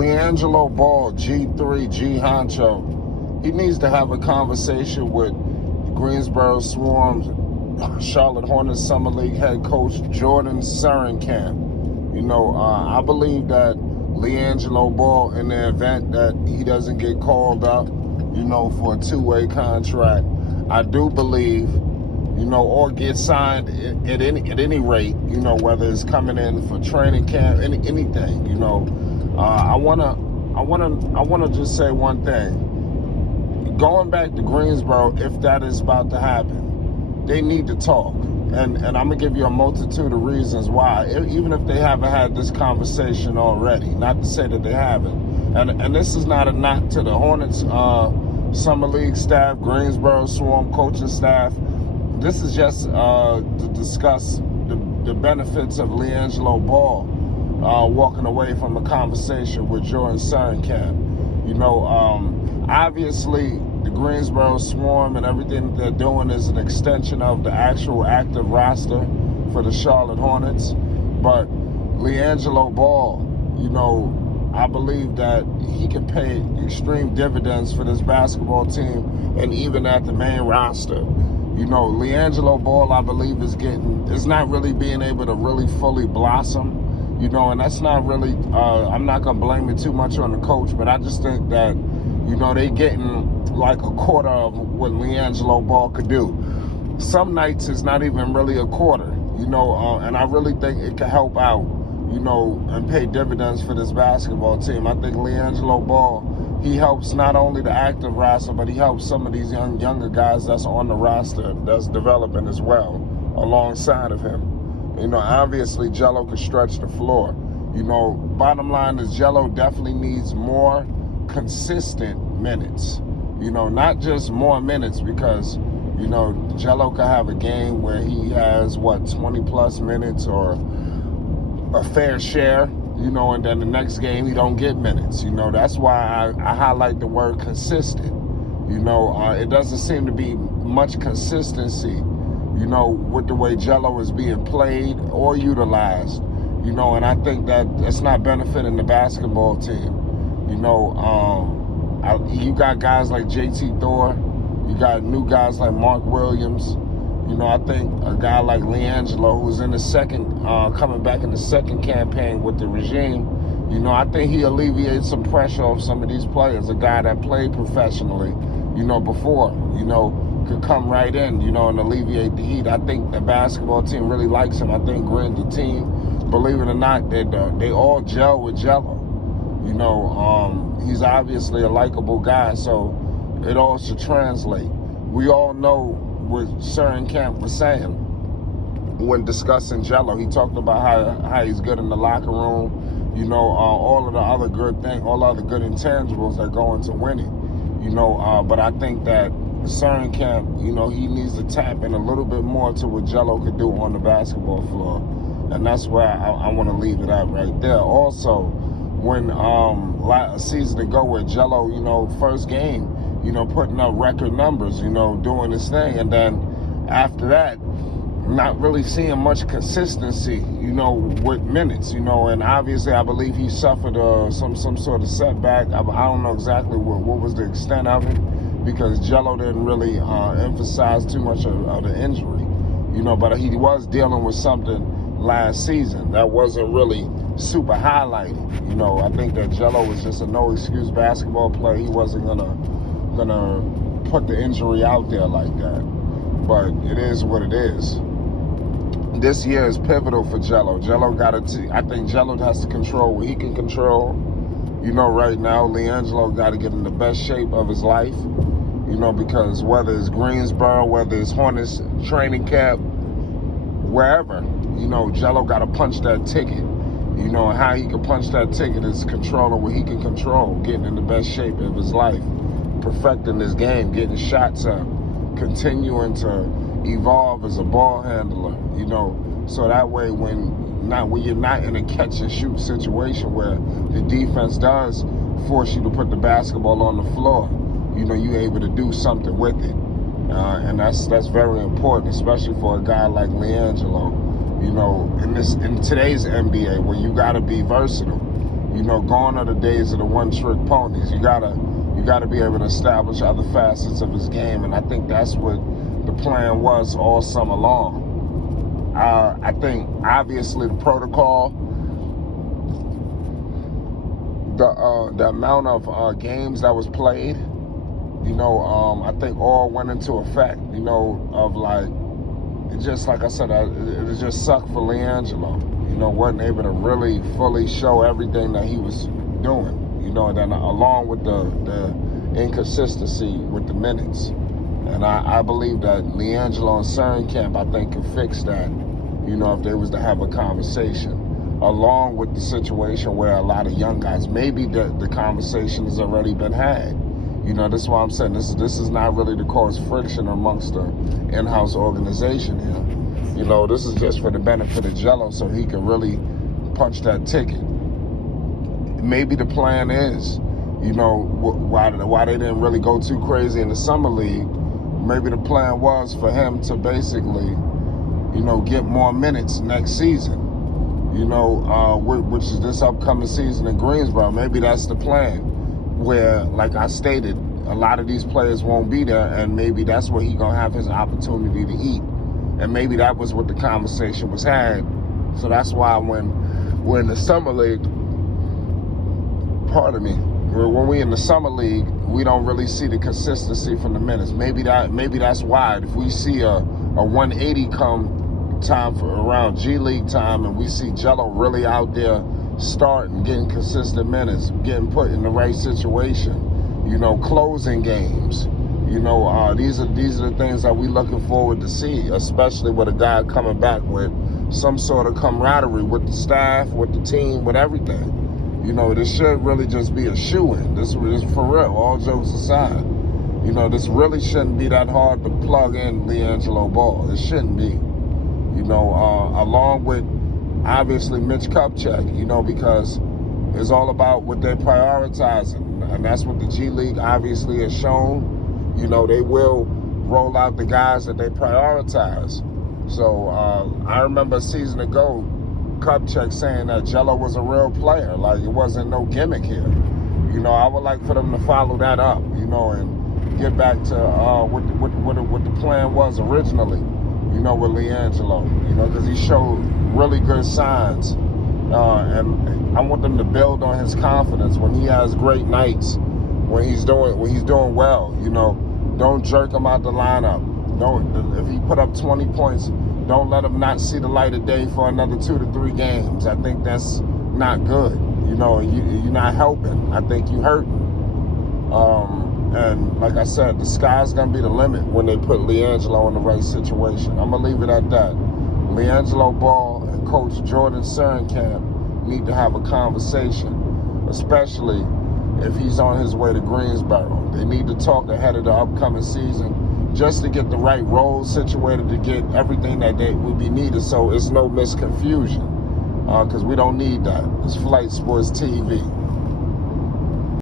Liangelo Ball, G3, G Honcho, he needs to have a conversation with Greensboro Swarm's Charlotte Hornets Summer League head coach Jordan Surenkamp. I believe that Liangelo Ball, in the event that he doesn't get called up, for a two-way contract, I do believe, or get signed at any rate, whether it's coming in for training camp, anything, I wanna just say one thing. Going back to Greensboro, if that is about to happen, they need to talk. And I'm gonna give you a multitude of reasons why, even if they haven't had this conversation already. Not to say that they haven't. And this is not a knock to the Hornets Summer League staff, Greensboro Swarm coaching staff. This is just to discuss the benefits of Liangelo Ball walking away from a conversation with Jordan Surenkamp. Obviously, the Greensboro Swarm and everything that they're doing is an extension of the actual active roster for the Charlotte Hornets. But Liangelo Ball, I believe that he can pay extreme dividends for this basketball team and even at the main roster. Liangelo Ball, I believe, is not really being able to really fully blossom, and that's not really, I'm not going to blame it too much on the coach, but I just think that, they getting like a quarter of what Liangelo Ball could do. Some nights it's not even really a quarter, and I really think it can help out, and pay dividends for this basketball team. I think Liangelo Ball, he helps not only the active roster, but he helps some of these younger guys that's on the roster that's developing as well alongside of him. Obviously Jello could stretch the floor. Bottom line is Jello definitely needs more consistent minutes. Not just more minutes, because, Jello could have a game where he has, 20 plus minutes or a fair share, and then the next game he don't get minutes. That's why I highlight the word consistent. It doesn't seem to be much consistency, with the way Jello is being played or utilized, and I think that that's not benefiting the basketball team. You got guys like JT Thor, you got new guys like Mark Williams. I think a guy like Liangelo, who's in the second, coming back in the second campaign with the regime, I think he alleviates some pressure off some of these players. A guy that played professionally, before, could come right in, and alleviate the heat. I think the basketball team really likes him. I think the team, believe it or not, they all gel with Jello. He's obviously a likable guy, so it all should translate. We all know what Surenkamp was saying when discussing Jello. He talked about how he's good in the locker room, all of the other good things, all other good intangibles that go into winning, but I think that Surenkamp, he needs to tap in a little bit more to what Jello could do on the basketball floor. And that's where I want to leave it at right there. Also, when a season ago where Jello, first game, putting up record numbers, doing his thing. And then after that, not really seeing much consistency, with minutes, and obviously I believe he suffered some sort of setback. I don't know exactly what was the extent of it, because Jello didn't really emphasize too much of the injury, but he was dealing with something last season that wasn't really super highlighted. I think that Jello was just a no-excuse basketball player. He wasn't gonna put the injury out there like that, but it is what it is. This year is pivotal for Jello. I think Jello has to control what he can control. Right now, Liangelo got to get in the best shape of his life, because whether it's Greensboro, whether it's Hornets training camp, wherever, Jello got to punch that ticket. And how he can punch that ticket is controlling what he can control, getting in the best shape of his life, perfecting his game, getting shots up, continuing to evolve as a ball handler, so that way when you're not in a catch and shoot situation where the defense does force you to put the basketball on the floor, you're able to do something with it. And that's very important, especially for a guy like Liangelo. In today's NBA, where you got to be versatile. Gone are the days of the one-trick ponies. You gotta be able to establish other facets of his game, and I think that's what the plan was all summer long. I think obviously the protocol, the amount of games that was played, I think all went into effect. Of like, just like I said, it just sucked for Liangelo. Wasn't able to really fully show everything that he was doing. And then along with the inconsistency with the minutes. And I believe that Liangelo and Surenkamp, I think, could fix that, if they was to have a conversation. Along with the situation where a lot of young guys, maybe the conversation has already been had. This is why I'm saying this is not really to cause friction amongst the in-house organization here. This is just for the benefit of Jello so he can really punch that ticket. Maybe the plan is, why they didn't really go too crazy in the summer league. Maybe the plan was for him to basically, get more minutes next season, which is this upcoming season in Greensboro. Maybe that's the plan, where, like I stated, a lot of these players won't be there, and maybe that's where he's going to have his opportunity to eat. And maybe that was what the conversation was had. So that's why when we're in the summer league, when we in the summer league, we don't really see the consistency from the minutes. Maybe that's why. If we see a 180 come time for around G League time, and we see Jello really out there starting, getting consistent minutes, getting put in the right situation, closing games. These are the things that we looking forward to see, especially with a guy coming back with some sort of camaraderie with the staff, with the team, with everything. This should really just be a shoo-in. This is for real, all jokes aside. This really shouldn't be that hard to plug in Liangelo Ball. It shouldn't be. Along with, obviously, Mitch Kupchak, because it's all about what they're prioritizing. And that's what the G League obviously has shown. They will roll out the guys that they prioritize. So I remember a season ago, Kupchak saying that Jello was a real player. Like, it wasn't no gimmick here. I would like for them to follow that up, and get back to what the plan was originally, with Liangelo, because he showed really good signs. And I want them to build on his confidence when he has great nights, when he's doing well. Don't jerk him out the lineup. If he put up 20 points, don't let him not see the light of day for another 2 to 3 games. I think that's not good. You're not helping. I think you're hurting. And like I said, the sky's gonna be the limit when they put Liangelo in the right situation. I'm gonna leave it at that. Liangelo Ball and Coach Jordan Surenkamp need to have a conversation, especially if he's on his way to Greensboro. They need to talk ahead of the upcoming season, just to get the right roles situated, to get everything that they would be needed, so it's no misconfusion, because we don't need that. It's Flight Sports TV.